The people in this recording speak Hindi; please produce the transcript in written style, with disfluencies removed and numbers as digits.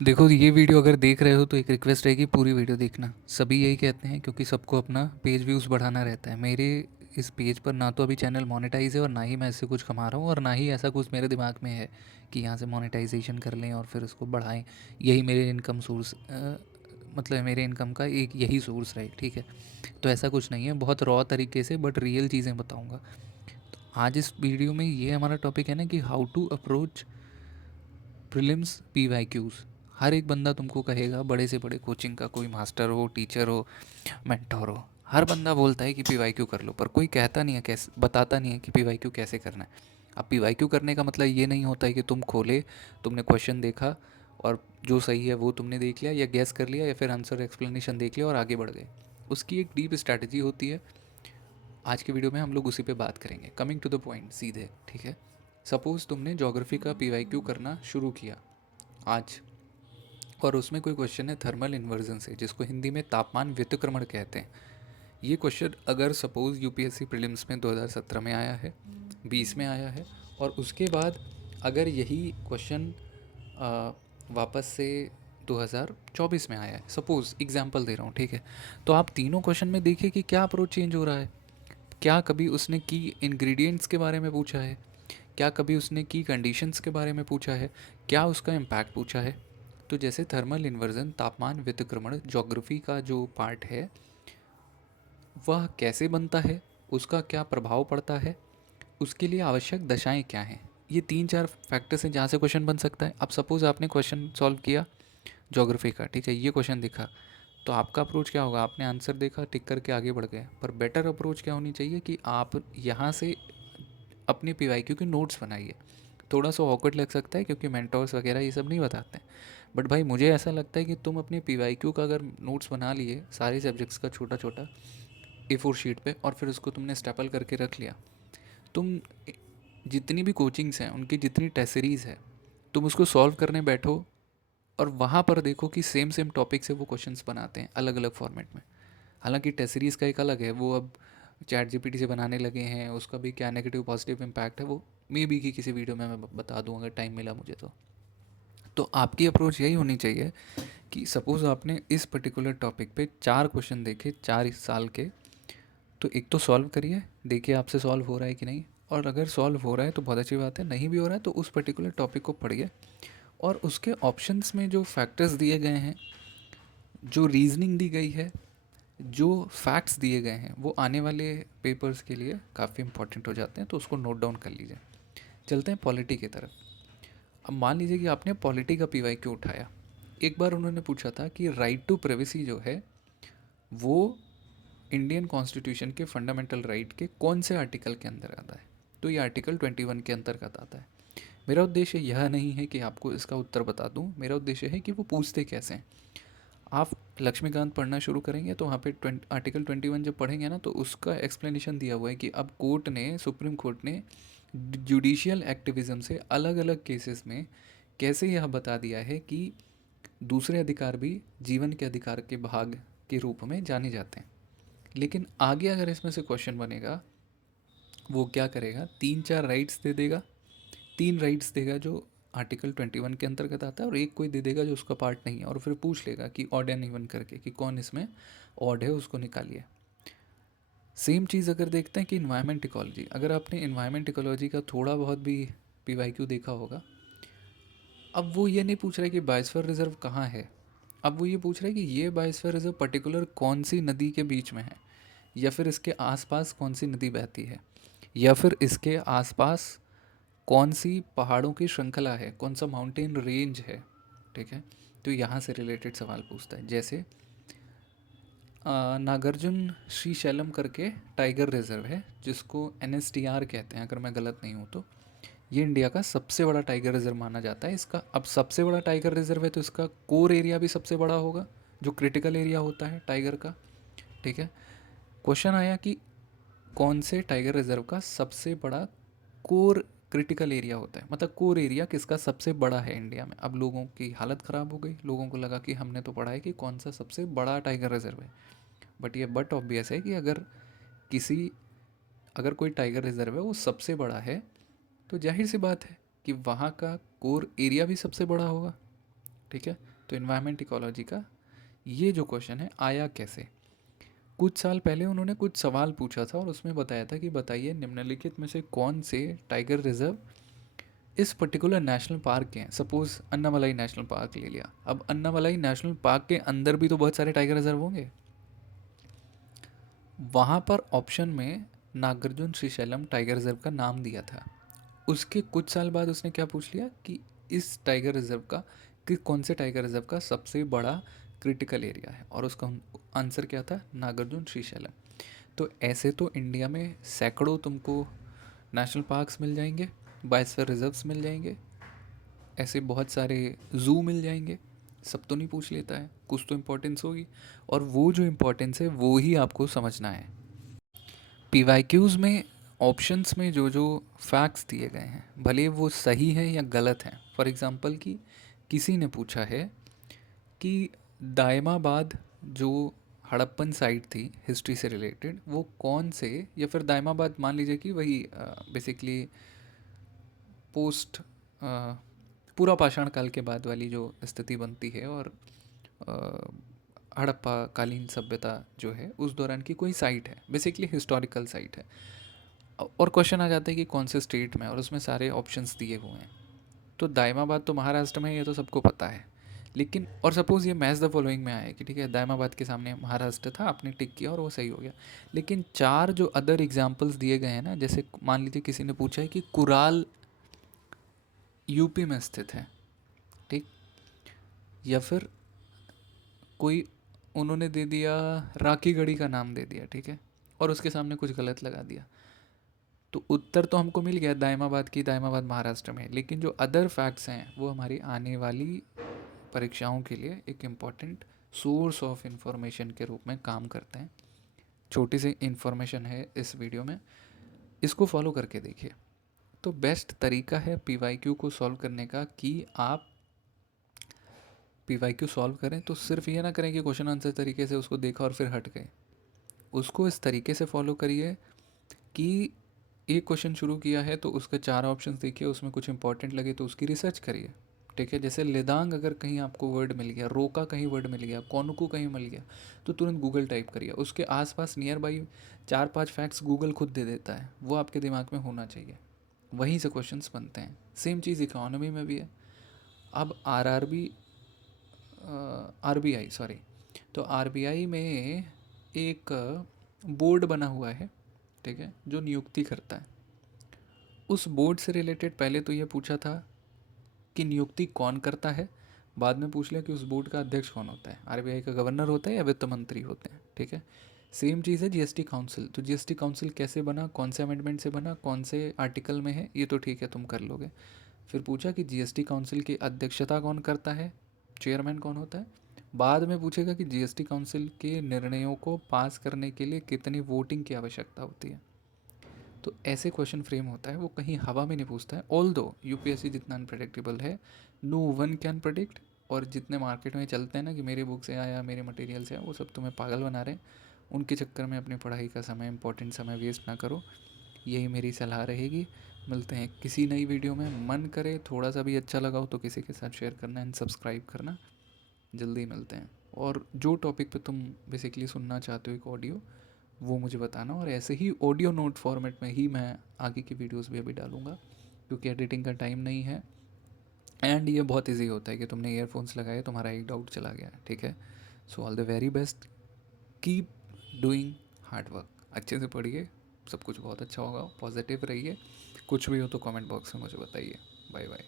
देखो, ये वीडियो अगर देख रहे हो तो एक रिक्वेस्ट रहेगी, पूरी वीडियो देखना। सभी यही कहते हैं क्योंकि सबको अपना पेज व्यूज़ बढ़ाना रहता है। मेरे इस पेज पर ना तो अभी चैनल मोनेटाइज है और ना ही मैं इससे कुछ कमा रहा हूँ, और ना ही ऐसा कुछ मेरे दिमाग में है कि यहाँ से मोनेटाइजेशन कर लें और फिर उसको बढ़ाएं। यही मेरे इनकम सोर्स, मतलब मेरे इनकम का एक यही सोर्स रहे, ठीक है। तो ऐसा कुछ नहीं है, बहुत रॉ तरीके से बट रियल चीज़ें बताऊँगा। आज इस वीडियो में ये हमारा टॉपिक है ना कि how to approach prelims PYQs. हर एक बंदा तुमको कहेगा, बड़े से बड़े कोचिंग का कोई मास्टर हो, टीचर हो, मेंटोर हो, हर बंदा बोलता है कि पीवाईक्यू कर लो, पर कोई कहता नहीं है, कैसे बताता नहीं है कि पीवाईक्यू कैसे करना है। अब पीवाईक्यू करने का मतलब ये नहीं होता है कि तुम खोले, तुमने क्वेश्चन देखा और जो सही है वो तुमने देख लिया या गैस कर लिया या फिर आंसर एक्सप्लेनेशन देख लिया और आगे बढ़ गए। उसकी एक डीप स्ट्रैटेजी होती है। आज की वीडियो में हम लोग उसी पे बात करेंगे, कमिंग टू द पॉइंट सीधे, ठीक है। सपोज़ तुमने ज्योग्राफी का पीवाईक्यू करना शुरू किया आज, और उसमें कोई क्वेश्चन है थर्मल इन्वर्जन से, जिसको हिंदी में तापमान व्यतिक्रमण कहते हैं। ये क्वेश्चन अगर सपोज़ यूपीएससी प्रीलिम्स में 2017 में आया है, 20 में आया है, और उसके बाद अगर यही क्वेश्चन वापस से 2024 में आया है, सपोज़ एग्जांपल दे रहा हूँ, ठीक है। तो आप तीनों क्वेश्चन में देखिए कि क्या अप्रोच चेंज हो रहा है। क्या कभी उसने की इंग्रेडिएंट्स के बारे में पूछा है? क्या कभी उसने की कंडीशंस के बारे में पूछा है? क्या उसका इम्पैक्ट पूछा है? तो जैसे थर्मल इन्वर्जन, तापमान व्यतिक्रमण, ज्योग्राफी का जो पार्ट है, वह कैसे बनता है, उसका क्या प्रभाव पड़ता है, उसके लिए आवश्यक दशाएं क्या हैं। ये तीन चार फैक्टर्स हैं जहाँ से क्वेश्चन बन सकता है। अब सपोज़ आपने क्वेश्चन सॉल्व किया ज्योग्राफी का, ठीक है, ये क्वेश्चन दिखा, तो आपका अप्रोच क्या होगा? आपने आंसर देखा, टिक करके आगे बढ़ गए। पर बेटर अप्रोच क्या होनी चाहिए कि आप यहाँ से अपने पीवाईक्यू के नोट्स बनाइए। थोड़ा सा ऑकवर्ड लग सकता है क्योंकि मेंटोर्स वगैरह ये सब नहीं बताते हैं, बट भाई मुझे ऐसा लगता है कि तुम अपने पीवाईक्यू का अगर नोट्स बना लिए सारे सब्जेक्ट्स का, छोटा छोटा A4 शीट पे, और फिर उसको तुमने स्टेपल करके रख लिया, तुम जितनी भी कोचिंग्स हैं उनकी जितनी टेस्ट सीरीज़ है, तुम उसको सॉल्व करने बैठो और वहाँ पर देखो कि सेम सेम टॉपिक से वो क्वेश्चंस बनाते हैं अलग अलग फॉर्मेट में। हालांकि टेस्ट सीरीज़ का एक अलग है, वो अब चैट जीपीटी से बनाने लगे हैं, उसका भी क्या नेगेटिव पॉजिटिव इम्पैक्ट है वो मे बी की किसी वीडियो में मैं बता दूँ अगर टाइम मिला मुझे तो आपकी अप्रोच यही होनी चाहिए कि सपोज़ आपने इस पर्टिकुलर टॉपिक पे 4 क्वेश्चन देखे 4 इस साल के, तो एक तो सॉल्व करिए, देखिए आपसे सॉल्व हो रहा है कि नहीं। और अगर सॉल्व हो रहा है तो बहुत अच्छी बात है, नहीं भी हो रहा है तो उस पर्टिकुलर टॉपिक को पढ़िए, और उसके ऑप्शंस में जो फैक्टर्स दिए गए हैं, जो रीजनिंग दी गई है, जो फैक्ट्स दिए गए हैं, वो आने वाले पेपर्स के लिए काफ़ी इंपॉर्टेंट हो जाते हैं, तो उसको नोट डाउन कर लीजिए। चलते हैं पॉलिटी की तरफ। अब मान लीजिए कि आपने पॉलिटी का पीवाई क्यों उठाया। एक बार उन्होंने पूछा था कि राइट टू प्राइवेसी जो है वो इंडियन कॉन्स्टिट्यूशन के फंडामेंटल राइट के कौन से आर्टिकल के अंदर आता है। तो ये आर्टिकल 21 के अंतर्गत आता है। मेरा उद्देश्य यह नहीं है कि आपको इसका उत्तर बता दूं, मेरा उद्देश्य है कि वो पूछते कैसे हैं। आप लक्ष्मीकांत पढ़ना शुरू करेंगे तो वहाँ पे आर्टिकल 21 जब पढ़ेंगे ना, तो उसका एक्सप्लेनेशन दिया हुआ है कि अब कोर्ट ने, सुप्रीम कोर्ट ने जुडिशियल एक्टिविज़म से अलग अलग केसेस में कैसे यह बता दिया है कि दूसरे अधिकार भी जीवन के अधिकार के भाग के रूप में जाने जाते हैं। लेकिन आगे अगर इसमें से क्वेश्चन बनेगा, वो क्या करेगा, तीन चार राइट्स दे देगा, तीन राइट्स देगा जो आर्टिकल 21 के अंतर्गत आता है, और एक कोई दे देगा जो उसका पार्ट नहीं है, और फिर पूछ लेगा कि ऑड एंड इवन करके कि कौन इसमें ऑड है, उसको निकालिए। सेम चीज़ अगर देखते हैं कि इन्वायरमेंट इकोलॉजी, अगर आपने इन्वायरमेंट इकोलॉजी का थोड़ा बहुत भी पीवाईक्यू देखा होगा, अब वो ये नहीं पूछ रहा है कि बायोस्फीयर रिजर्व कहाँ है, अब वो ये पूछ रहा है कि ये बायोस्फीयर रिजर्व पर्टिकुलर कौन सी नदी के बीच में है, या फिर इसके आसपास कौन सी नदी बहती है, या फिर इसके आसपास कौन सी पहाड़ों की श्रृंखला है, कौन सा माउंटेन रेंज है, ठीक है। तो यहाँ से रिलेटेड सवाल पूछता है। जैसे नागार्जुन श्रीशैलम करके टाइगर रिजर्व है, जिसको एनएसटीआर कहते हैं अगर मैं गलत नहीं हूँ तो। ये इंडिया का सबसे बड़ा टाइगर रिजर्व माना जाता है। इसका अब सबसे बड़ा टाइगर रिजर्व है तो इसका कोर एरिया भी सबसे बड़ा होगा, जो क्रिटिकल एरिया होता है टाइगर का, ठीक है। क्वेश्चन आया कि कौन से टाइगर रिजर्व का सबसे बड़ा कोर क्रिटिकल एरिया होता है, मतलब कोर एरिया किसका सबसे बड़ा है इंडिया में। अब लोगों की हालत ख़राब हो गई, लोगों को लगा कि हमने तो पढ़ा है कि कौन सा सबसे बड़ा टाइगर रिजर्व है, बट ये बट ऑब्वियस है कि किसी अगर कोई टाइगर रिजर्व है वो सबसे बड़ा है, तो जाहिर सी बात है कि वहाँ का कोर एरिया भी सबसे बड़ा होगा, ठीक है। तो इन्वायरमेंट इकोलॉजी का ये जो क्वेश्चन है आया कैसे, कुछ साल पहले उन्होंने कुछ सवाल पूछा था और उसमें बताया था कि बताइए निम्नलिखित में से कौन से टाइगर रिजर्व इस पर्टिकुलर नेशनल पार्क के हैं। सपोज अन्नामलाई नेशनल पार्क ले लिया, अब अन्नामलाई नेशनल पार्क के अंदर भी तो बहुत सारे टाइगर रिजर्व होंगे। वहाँ पर ऑप्शन में नागार्जुन श्रीशैलम टाइगर रिजर्व का नाम दिया था। उसके कुछ साल बाद उसने क्या पूछ लिया कि इस टाइगर रिजर्व का कि कौन से टाइगर रिजर्व का सबसे बड़ा क्रिटिकल एरिया है, और उसका आंसर क्या था, नागार्जुन श्रीशैलम। तो ऐसे तो इंडिया में सैकड़ों तुमको नेशनल पार्क्स मिल जाएंगे, बायोस्फीयर रिजर्व्स मिल जाएंगे, ऐसे बहुत सारे ज़ू मिल जाएंगे। सब तो नहीं पूछ लेता है, कुछ तो इम्पोर्टेंस होगी, और वो जो इम्पोर्टेंस है वो ही आपको समझना है। पीवाईक्यूज़ में ऑप्शंस में जो जो फैक्ट्स दिए गए हैं भले वो सही है या गलत हैं, फॉर एग्ज़ाम्पल कि किसी ने पूछा है कि दायमाबाद जो हड़प्पन साइट थी हिस्ट्री से रिलेटेड वो कौन से, या फिर दायमाबाद मान लीजिए कि वही बेसिकली पोस्ट पूरा पाषाण काल के बाद वाली जो स्थिति बनती है, और अ, हड़प्पा कालीन सभ्यता जो है उस दौरान की कोई साइट है, बेसिकली हिस्टोरिकल साइट है। और क्वेश्चन आ जाता है कि कौन से स्टेट में, और उसमें सारे ऑप्शंस दिए हुए हैं। तो दायमाबाद तो महाराष्ट्र में है, ये तो सबको पता है। लेकिन और सपोज़ ये मैच द फॉलोइंग में आया कि ठीक है दायमाबाद के सामने महाराष्ट्र था, आपने टिक किया और वो सही हो गया। लेकिन चार जो अदर एग्जांपल्स दिए गए हैं ना, जैसे मान लीजिए किसी ने पूछा है कि कुराल यूपी में स्थित है, ठीक, या फिर कोई उन्होंने दे दिया राखी गढ़ी का नाम दे दिया, ठीक है, और उसके सामने कुछ गलत लगा दिया, तो उत्तर तो हमको मिल गया दायमाबाद की, दायमाबाद महाराष्ट्र में। लेकिन जो अदर फैक्ट्स हैं वो हमारी आने वाली परीक्षाओं के लिए एक इम्पॉर्टेंट सोर्स ऑफ इंफॉर्मेशन के रूप में काम करते हैं। छोटी सी इंफॉर्मेशन है इस वीडियो में, इसको फॉलो करके देखिए। तो बेस्ट तरीका है पीवाईक्यू को सॉल्व करने का कि आप पीवाईक्यू सॉल्व करें तो सिर्फ ये ना करें कि क्वेश्चन आंसर तरीके से उसको देखा और फिर हट गए। उसको इस तरीके से फॉलो करिए कि एक क्वेश्चन शुरू किया है तो उसके चार ऑप्शंस देखिए, उसमें कुछ इंपॉर्टेंट लगे तो उसकी रिसर्च करिए, ठीक है। जैसे लेदांग अगर कहीं आपको वर्ड मिल गया, रोका कहीं वर्ड मिल गया, कोनुकू कहीं मिल गया, तो तुरंत गूगल टाइप करिए। उसके आसपास नियर बाई चार पांच फैक्ट्स गूगल खुद दे देता है, वो आपके दिमाग में होना चाहिए, वहीं से क्वेश्चंस बनते हैं। सेम चीज़ इकोनॉमी में भी है। अब आरबीआई सॉरी, तो आरबीआई में एक बोर्ड बना हुआ है, ठीक है, जो नियुक्ति करता है। उस बोर्ड से रिलेटेड पहले तो ये पूछा था कि नियुक्ति कौन करता है, बाद में पूछ लिया कि उस बोर्ड का अध्यक्ष कौन होता है, आरबीआई का गवर्नर होता है या वित्त मंत्री होते हैं, ठीक है। सेम चीज़ है जीएसटी काउंसिल, तो जीएसटी काउंसिल कैसे बना, कौन से अमेंडमेंट से बना, कौन से आर्टिकल में है, ये तो ठीक है तुम कर लोगे। फिर पूछा कि जीएसटी काउंसिल की अध्यक्षता कौन करता है, चेयरमैन कौन होता है। बाद में पूछेगा कि जीएसटी काउंसिल के निर्णयों को पास करने के लिए कितनी वोटिंग की आवश्यकता होती है। तो ऐसे क्वेश्चन फ्रेम होता है, वो कहीं हवा में नहीं पूछता है। ऑल दो यूपीएससी जितना अनप्रडिक्टेबल है, नो वन कैन प्रेडिक्ट। और जितने मार्केट में चलते हैं ना कि मेरे बुक से आया, मेरे मटेरियल से आया, वो सब तुम्हें पागल बना रहे हैं। उनके चक्कर में अपनी पढ़ाई का समय, इंपॉर्टेंट समय वेस्ट ना करो, यही मेरी सलाह रहेगी। मिलते हैं किसी नई वीडियो में। मन करे थोड़ा सा भी अच्छा लगा हो तो किसी के साथ शेयर करना एंड सब्सक्राइब करना। जल्दी मिलते हैं। और जो टॉपिक पे तुम बेसिकली सुनना चाहते हो एक ऑडियो, वो मुझे बताना, और ऐसे ही ऑडियो नोट फॉर्मेट में ही मैं आगे की वीडियोस भी अभी डालूँगा, क्योंकि एडिटिंग का टाइम नहीं है। एंड ये बहुत इजी होता है कि तुमने ईयरफोन्स लगाए, तुम्हारा एक डाउट चला गया, ठीक है। So all the very best, keep doing hard work, अच्छे से पढ़िए, सब कुछ बहुत अच्छा होगा, पॉजिटिव रहिए। कुछ भी हो तो कमेंट बॉक्स में मुझे बताइए। Bye bye.